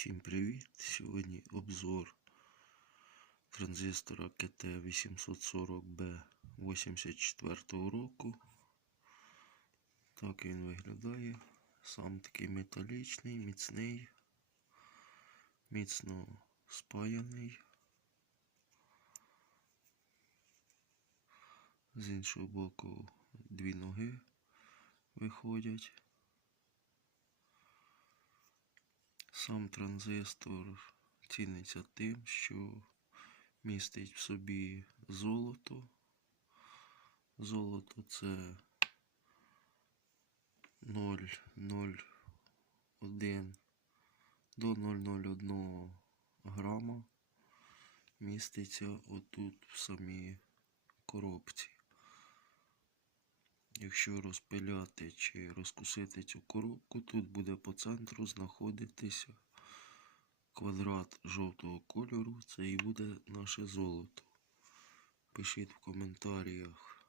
Всім привіт! Сьогодні обзор транзистора КТ840B 84 року. Так він виглядає. Сам такий металічний, міцний, міцно спаяний. З іншого боку дві ноги виходять. Сам транзистор ціниться тим, що містить в собі золото. Золото це 0,01 до 0,01 грама міститься отут в самій коробці. Якщо розпиляти чи розкусити цю коробку, тут буде по центру знаходитися квадрат жовтого кольору. Це і буде наше золото. Пишіть в коментарях,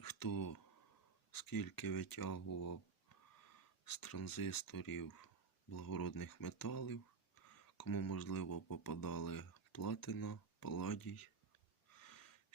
хто скільки витягував з транзисторів благородних металів, кому можливо попадали платина, паладій.